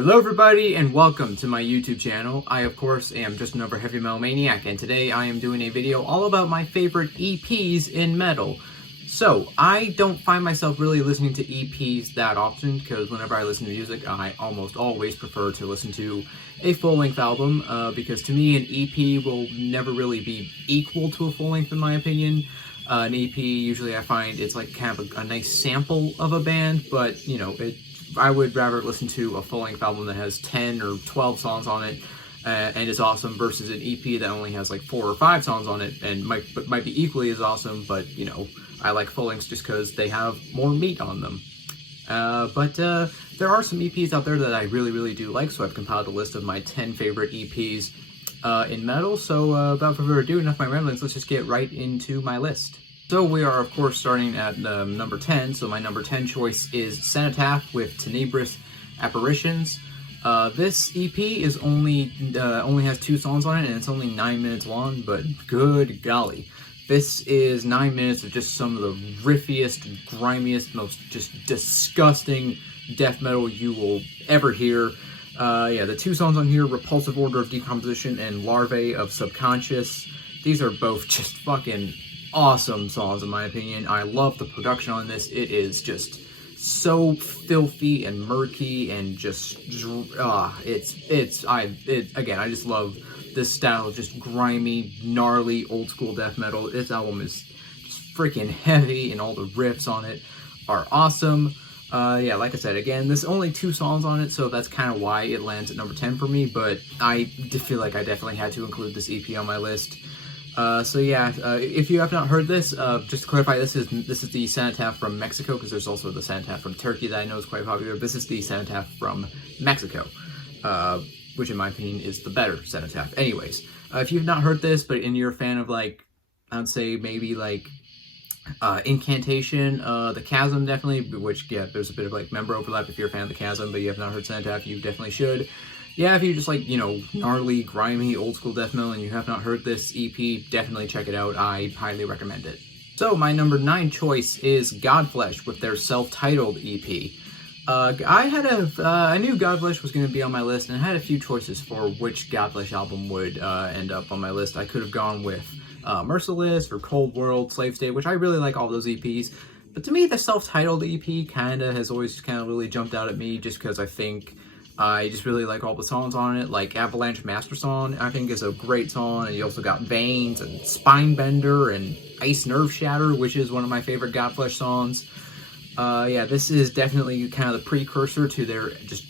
Hello everybody and welcome to my YouTube channel. I of course am just another heavy metal maniac, and today I am doing a video all about my favorite EPs in metal. So I don't find myself really listening to EPs that often because whenever I listen to music I almost always prefer to listen to a full-length album because to me an EP will never really be equal to a full-length in my opinion. An EP usually I find it's like kind of a nice sample of a band, but you know, I would rather listen to a full-length album that has 10 or 12 songs on it and is awesome versus an EP that only has like 4 or 5 songs on it and might be equally as awesome, but you know, I like full-lengths just because they have more meat on them. But there are some EPs out there that I really do like, so I've compiled a list of my 10 favorite EPs in metal. So without further ado, enough of my ramblings, let's just get right into my list. So we are, of course, starting at number 10. So my number 10 choice is Senap with Tenebrous Apparitions. This EP is only has 2 songs on it, and it's only 9 minutes long, but good golly. This is 9 minutes of just some of the riffiest, grimiest, most just disgusting death metal you will ever hear. Yeah, the 2 songs on here, Repulsive Order of Decomposition and Larvae of Subconscious. These are both just fucking awesome songs in my opinion. I love the production on this. It is just so filthy and murky and just again, I just love this style of just grimy, gnarly, old school death metal. This album is just freaking heavy and all the riffs on it are awesome. Yeah, like I said, again, there's only 2 songs on it, so that's kind of why it lands at number 10 for me, but I feel like I definitely had to include this EP on my list. So yeah, if you have not heard this, just to clarify, this is the Senap from Mexico, because there's also the Senap from Turkey that I know is quite popular. This is the Senap from Mexico, which in my opinion is the better Senap. Anyways, if you've not heard this, but you're a fan of, like, I'd say maybe like Incantation, The Chasm definitely, which, yeah, there's a bit of like member overlap if you're a fan of The Chasm, but you have not heard Senap, you definitely should. Yeah, if you just like, you know, gnarly, grimy, old school death metal and you have not heard this EP, definitely check it out. I highly recommend it. So my number 9 choice is Godflesh with their self-titled EP. I knew Godflesh was going to be on my list, and I had a few choices for which Godflesh album would end up on my list. I could have gone with Merciless or Cold World, Slave State, which I really like all those EPs. But to me, the self-titled EP kind of has always kind of really jumped out at me just because I just really like all the songs on it. Like Avalanche Master Song, I think is a great song, and you also got Veins and Spinebender and Ice Nerve Shatter, which is one of my favorite Godflesh songs. Yeah, this is definitely kind of the precursor to their just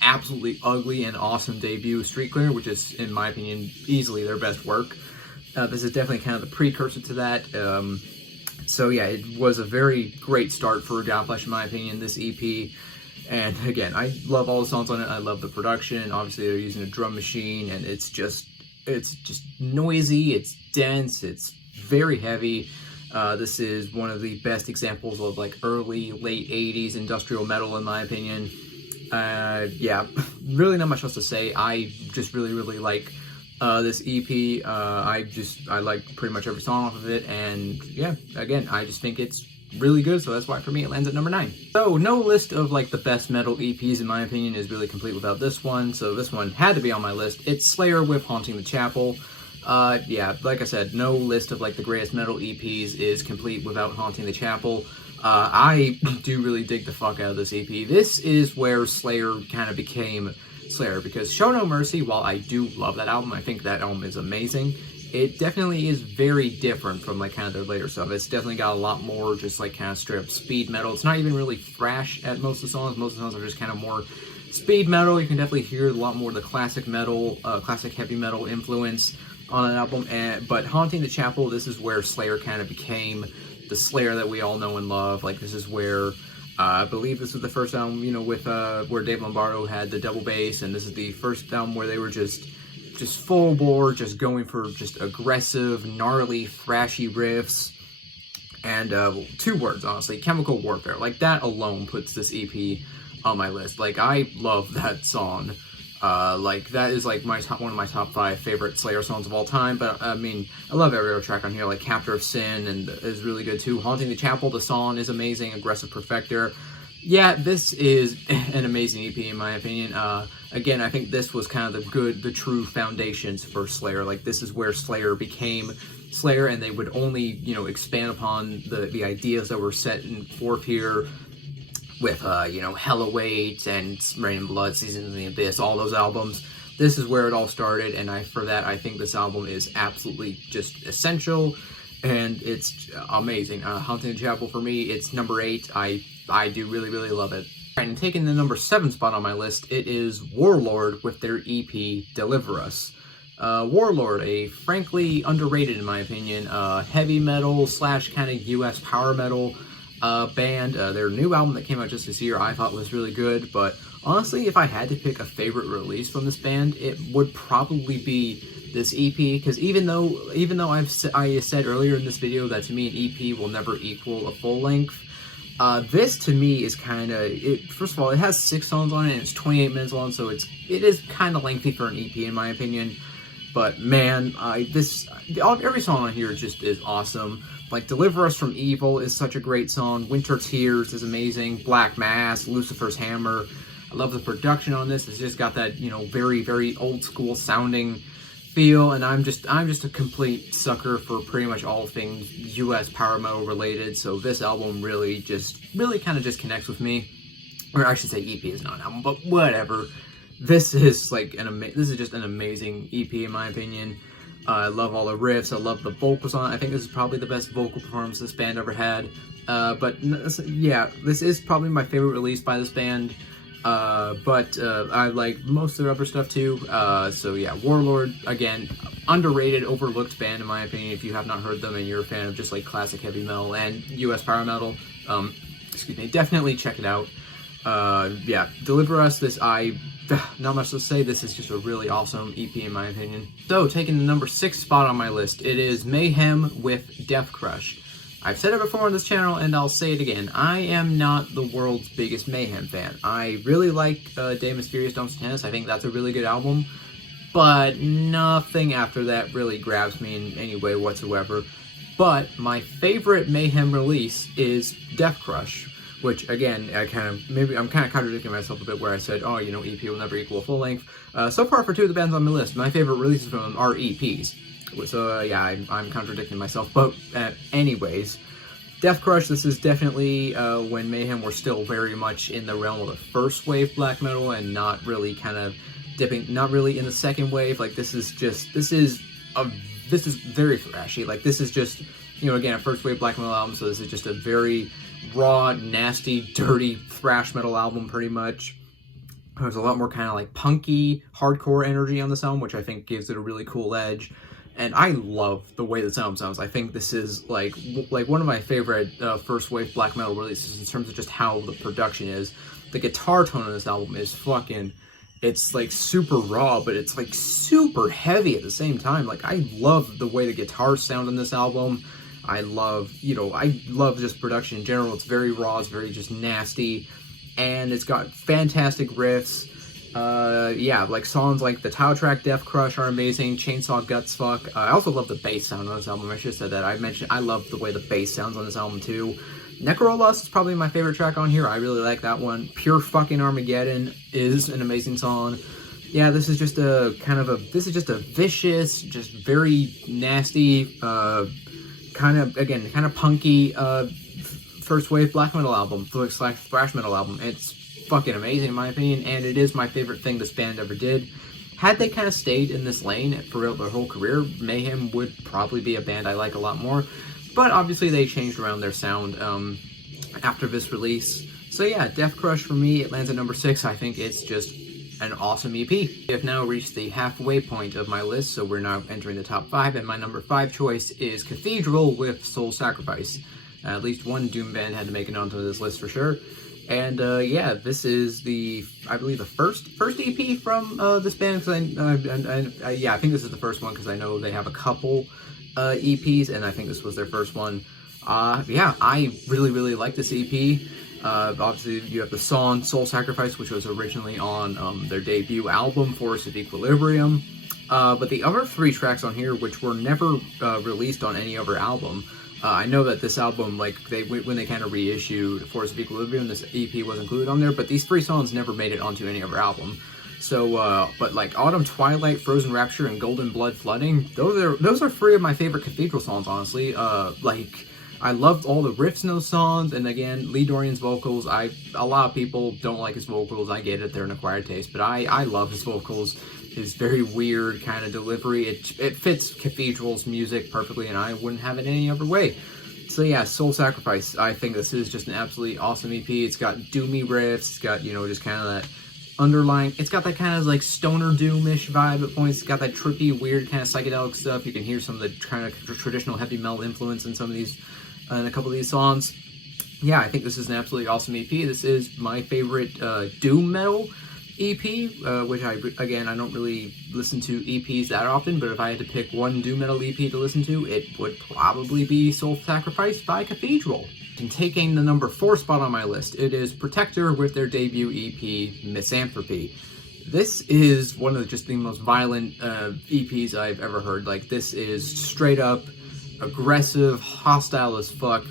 absolutely ugly and awesome debut, Street Clear, which is, in my opinion, easily their best work. This is definitely kind of the precursor to that. So yeah, it was a very great start for Godflesh, in my opinion, this EP. And again, I love all the songs on it. I love the production. Obviously, they're using a drum machine, and it's just noisy. It's dense. It's very heavy. This is one of the best examples of like early, late 80s industrial metal, in my opinion. Yeah, really not much else to say. I just really like this EP. I like pretty much every song off of it, and yeah, again, I just think it's really good, so that's why for me it lands at number 9. So no list of like the best metal EPs in my opinion is really complete without this one, so this one had to be on my list. It's Slayer with Haunting the Chapel. Yeah, like I said, no list of like the greatest metal EPs is complete without Haunting the Chapel. I do really dig the fuck out of this EP. This is where Slayer kind of became Slayer, because Show No Mercy, while I do love that album, I think that album is amazing, it definitely is very different from like kind of their later stuff. It's definitely got a lot more just like kind of straight up speed metal. It's not even really thrash at most of the songs. Most of the songs are just kind of more speed metal. You can definitely hear a lot more of the classic metal, classic heavy metal influence on an album. But Haunting the Chapel, this is where Slayer kind of became the Slayer that we all know and love. Like, this is where I believe this was the first album, you know, with where Dave Lombardo had the double bass, and this is the first album where they were just full bore, just going for just aggressive, gnarly, thrashy riffs, and 2 words, honestly, Chemical Warfare. Like, that alone puts this EP on my list. Like, I love that song. Like, that is like one of my top 5 favorite Slayer songs of all time. But I mean, I love every other track on here. Like Captor of Sin and is really good too. Haunting the Chapel, the song is amazing. Aggressive Perfector. Yeah, this is an amazing EP in my opinion. Again, I think this was kind of the true foundations for Slayer. Like, this is where Slayer became Slayer, and they would only, you know, expand upon the ideas that were set in forth here with, you know, Hell Awaits and Rain and Blood, Seasons in the Abyss, all those albums. This is where it all started, and for that, I think this album is absolutely just essential, and it's amazing. Haunting the Chapel, for me, it's number 8. I do really, really love it. And taking the number 7 spot on my list, it is Warlord with their EP, Deliver Us. Warlord, a frankly underrated, in my opinion, heavy metal / kind of US power metal band. Their new album that came out just this year I thought was really good, but honestly, if I had to pick a favorite release from this band, it would probably be this EP, because even though I said earlier in this video that to me an EP will never equal a full length, this to me is kind of, first of all, it has 6 songs on it and it's 28 minutes long, so it is kind of lengthy for an EP in my opinion. But man, every song on here is awesome. Like, Deliver Us from Evil is such a great song. Winter Tears is amazing. Black Mass, Lucifer's Hammer. I love the production on this. It's just got that, you know, very, very old school sounding feel, and I'm just a complete sucker for pretty much all things US power metal related. So this album really kind of just connects with me. Or I should say EP is not an album, but whatever. This is like this is just an amazing EP in my opinion. I love all the riffs. I love the vocals on it. I think this is probably the best vocal performance this band ever had. But yeah, this is probably my favorite release by this band. But I like most of the other stuff too. So yeah, Warlord, again, underrated, overlooked band in my opinion. If you have not heard them and you're a fan of just like classic heavy metal and US power metal, excuse me, definitely check it out. Yeah, Deliver Us, not much to say. This is just a really awesome EP in my opinion. So, taking the number 6 spot on my list, it is Mayhem with Death Crush. I've said it before on this channel, and I'll say it again. I am not the world's biggest Mayhem fan. I really like De Mysteriis Dom Satanas. I think that's a really good album, but nothing after that really grabs me in any way whatsoever. But my favorite Mayhem release is Death Crush, which, again, I'm kind of contradicting myself a bit where I said, oh, you know, EP will never equal a full length. So far, for 2 of the bands on my list, my favorite releases from them are EPs. So, yeah, I'm contradicting myself. But anyways, Death Crush, this is definitely when Mayhem were still very much in the realm of the first wave black metal and not really kind of not really in the second wave. Like, this is very thrashy. Like, this is just, you know, again, a first wave black metal album, so this is just a very raw, nasty, dirty thrash metal album, pretty much. There's a lot more kind of like punky, hardcore energy on this album, which I think gives it a really cool edge. And I love the way this album sounds. I think this is like one of my favorite first wave black metal releases in terms of just how the production is. The guitar tone on this album is fucking, it's like super raw, but it's like super heavy at the same time. Like, I love the way the guitars sound on this album. I love just production in general. It's very raw, it's very just nasty, and it's got fantastic riffs. Yeah, like songs like the title track Death Crush are amazing. Chainsaw Guts Fuck. I also love the bass sound on this album. I should have said that. I love the way the bass sounds on this album too. Necrolust is probably my favorite track on here. I really like that one. Pure Fucking Armageddon is an amazing song. Yeah, this is just a vicious, just very nasty, kind of punky first wave black metal album / thrash metal album. It's fucking amazing in my opinion, and it is my favorite thing this band ever did. Had they kind of stayed in this lane for their whole career, Mayhem would probably be a band I like a lot more, but obviously they changed around their sound after this release. So yeah, Death Crush for me, it lands at number 6. I think it's just an awesome EP. We have now reached the halfway point of my list, so we're now entering the top 5, and my number 5 choice is Cathedral with Soul Sacrifice. At least one Doom band had to make it onto this list for sure. And yeah, this is I believe the first EP from this band. Yeah, I think this is the first one because I know they have a couple EPs, and I think this was their first one. Yeah, I really like this EP. Obviously, you have the song Soul Sacrifice, which was originally on their debut album, Force of Equilibrium. But the other 3 tracks on here, which were never released on any other album, I know that this album, like, when they kind of reissued Force of Equilibrium, this EP was included on there, but these 3 songs never made it onto any other album. So, but like Autumn Twilight, Frozen Rapture, and Golden Blood Flooding, those are 3 of my favorite Cathedral songs, honestly. Like, I loved all the riffs in those songs, and again, Lee Dorian's vocals, a lot of people don't like his vocals, I get it, they're an acquired taste, but I love his vocals, his very weird kind of delivery, it fits Cathedral's music perfectly, and I wouldn't have it any other way. So yeah, Soul Sacrifice, I think this is just an absolutely awesome EP. It's got doomy riffs, it's got, you know, just kind of that underlying, it's got that kind of like stoner doom-ish vibe at points. It's got that trippy, weird kind of psychedelic stuff. You can hear some of the kind of traditional heavy metal influence in some of these, in a couple of these songs. Yeah, I think this is an absolutely awesome EP. This is my favorite doom metal EP, which I don't really listen to EPs that often, but if I had to pick one doom metal EP to listen to, it would probably be Soul Sacrifice by Cathedral. And taking the number 4 spot on my list, it is Protector with their debut EP, Misanthropy. This is one of just the most violent EPs I've ever heard. Like, this is straight up aggressive, hostile as fuck,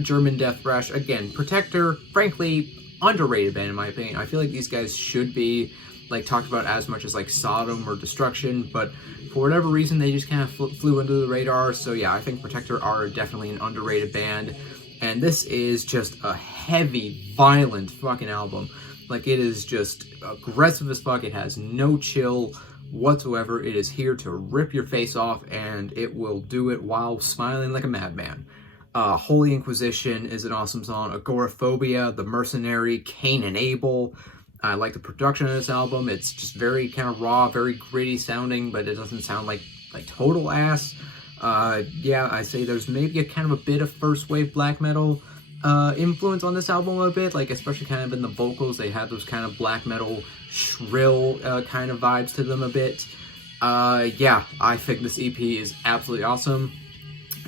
German death thrash. Again, Protector, frankly, underrated band in my opinion. I feel like these guys should be like talked about as much as like Sodom or Destruction, but for whatever reason they just kind of flew under the radar. So yeah, I think Protector are definitely an underrated band, and this is just a heavy, violent fucking album. Like, it is just aggressive as fuck. It has no chill whatsoever. It is here to rip your face off, and it will do it while smiling like a madman. Holy Inquisition is an awesome song. Agoraphobia, The Mercenary, Cain and Abel. I like the production of this album. It's just very kind of raw, very gritty sounding, but it doesn't sound like total ass. Yeah, I say there's maybe a kind of a bit of first wave black metal influence on this album a bit, like especially kind of in the vocals. They have those kind of black metal shrill kind of vibes to them a bit. Yeah, I think this EP is absolutely awesome.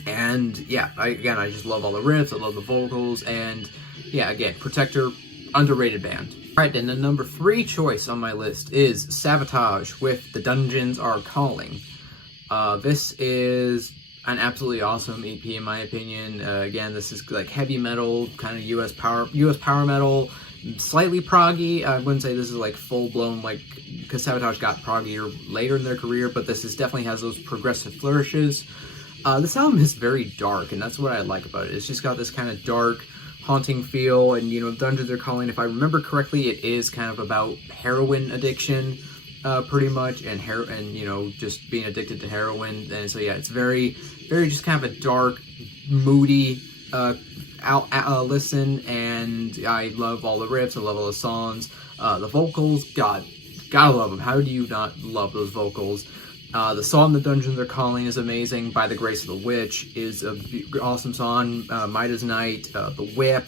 And yeah, I just love all the riffs, I love the vocals, and yeah, again, Protector, underrated band. Alright, and the number 3 choice on my list is Sabotage with The Dungeons Are Calling. This is an absolutely awesome EP in my opinion. Again, this is like heavy metal, kind of US power metal, slightly proggy. I wouldn't say this is like full-blown, like, because Sabotage got proggier later in their career, but this definitely has those progressive flourishes. This album is very dark, and that's what I like about it. It's just got this kind of dark, haunting feel, and, you know, Dungeons Are Calling, if I remember correctly, it is kind of about heroin addiction, pretty much, and you know, just being addicted to heroin. And so yeah, it's very just kind of a dark, moody listen, and I love all the riffs, I love all the songs, the vocals, gotta love them. How do you not love those vocals? The song The Dungeons Are Calling is amazing. By the Grace of the Witch is an awesome song. Midas Night, The Whip.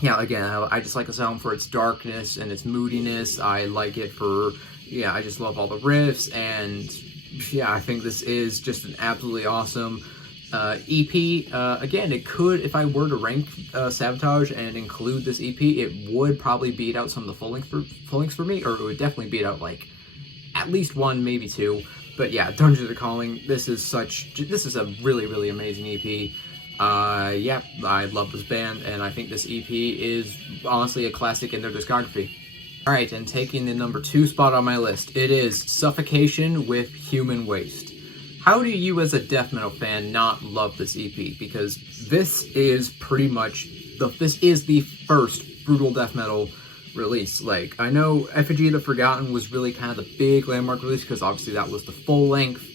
Yeah, again, I just like the sound for its darkness and its moodiness. I like it for, yeah, I just love all the riffs, and yeah, I think this is just an absolutely awesome EP. Again, it could, if I were to rank Sabotage and include this EP, it would probably beat out some of the full lengths for me, or it would definitely beat out like at least 1, maybe 2. But yeah, Dungeons Are Calling, this is a really amazing EP. Yeah, I love this band, and I think this EP is honestly a classic in their discography. Alright, and taking the number 2 spot on my list, it is Suffocation with Human Waste. How do you as a death metal fan not love this EP? Because this is pretty much this is the first brutal death metal release. Like, I know Effigy of the Forgotten was really kind of the big landmark release, because obviously that was the full length,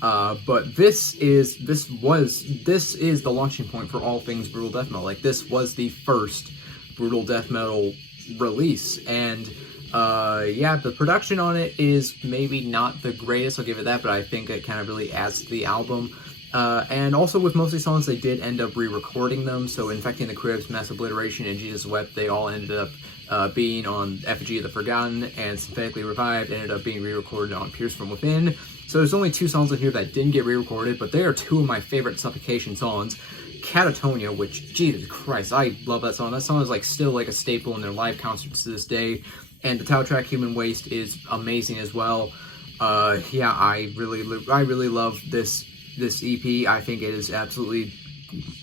but this is the launching point for all things brutal death metal. Like, this was the first brutal death metal release, and yeah, the production on it is maybe not the greatest, I'll give it that, but I think it kind of really adds to the album. And also with most of these songs, they did end up re-recording them, so Infecting the Crypts, Mass Obliteration, and Jesus Wept, they all ended up being on Effigy of the Forgotten, and Synthetically Revived ended up being re-recorded on Pierce From Within. So there's only 2 songs in here that didn't get re-recorded, but they are 2 of my favorite Suffocation songs. Catatonia, which, Jesus Christ, I love that song. That song is like still like a staple in their live concerts to this day. And the title track, Human Waste, is amazing as well. Yeah, I really love this this EP. I think it is absolutely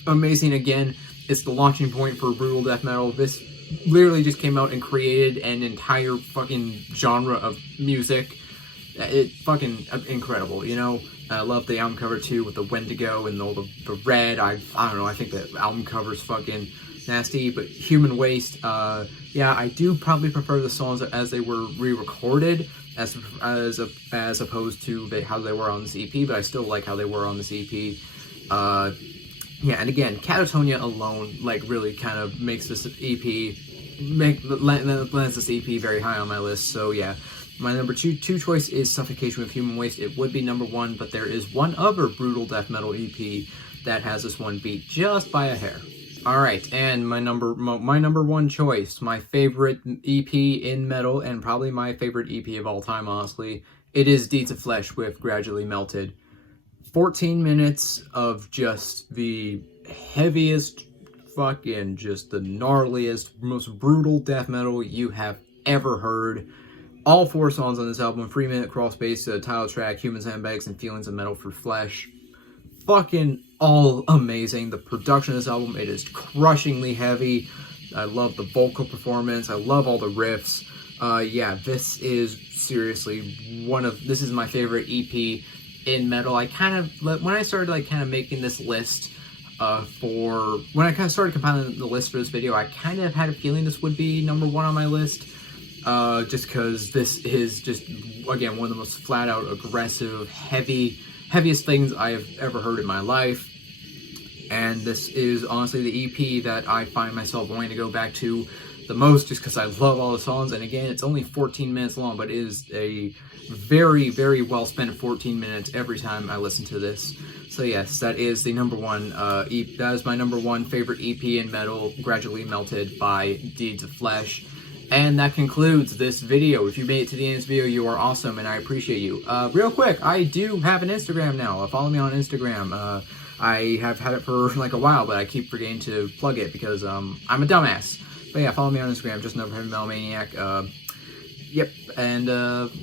amazing. Again, it's the launching point for brutal death metal. This literally just came out and created an entire fucking genre of music. It fucking incredible, you know. I love the album cover too, with the Wendigo and all the red. I don't know, I think the album cover's fucking nasty. But Human Waste, yeah, I do probably prefer the songs as they were re-recorded as opposed to how they were on this EP, but I still like how they were on this EP. Yeah, and again, Catatonia alone, like, really kind of makes this EP, lands this EP very high on my list. So yeah, my number two choice is Suffocation with Human Waste. It would be number one, but there is one other brutal death metal EP that has this one beat just by a hair. All right, and my number one choice, my favorite EP in metal, and probably my favorite EP of all time, honestly, it is Deeds of Flesh with Gradually Melted. 14 minutes of just the heaviest, fucking just the gnarliest, most brutal death metal you have ever heard. All 4 songs on this album: 3-minute crawl space, title track, Human Sandbags, and Feelings of Metal for Flesh. Fucking all amazing. The production of this album, it is crushingly heavy. I love the vocal performance. I love all the riffs. Yeah, this is seriously this is my favorite EP in metal. I kind of, when I started like kind of making this list when I kind of started compiling the list for this video, I kind of had a feeling this would be number one on my list, just because this is just, again, one of the most flat out aggressive, heaviest things I have ever heard in my life. And this is honestly the EP that I find myself wanting to go back to the most, just because I love all the songs. And again, it's only 14 minutes long, but it is a very, very well spent 14 minutes every time I listen to this. So yes, that is the number one that is my number one favorite EP in metal, Gradually Melted by Deeds of Flesh. And that concludes this video. If you made it to the end of this video, you are awesome, and I appreciate you. Real quick, I do have an Instagram now. Follow me on Instagram. I have had it for like a while, but I keep forgetting to plug it because I'm a dumbass. But yeah, follow me on Instagram, just Heavy Metal Maniac. Yep, and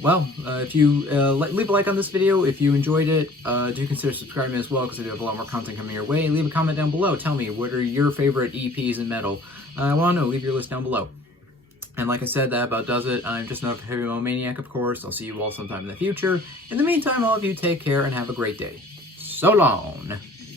well, if you leave a like on this video if you enjoyed it. Do consider subscribing as well, because I do have a lot more content coming your way. Leave a comment down below. Tell me, what are your favorite EPs in metal? I want to know. Leave your list down below. And like I said, that about does it. I'm just another Heavy Metal Maniac, of course. I'll see you all sometime in the future. In the meantime, all of you take care and have a great day. So long.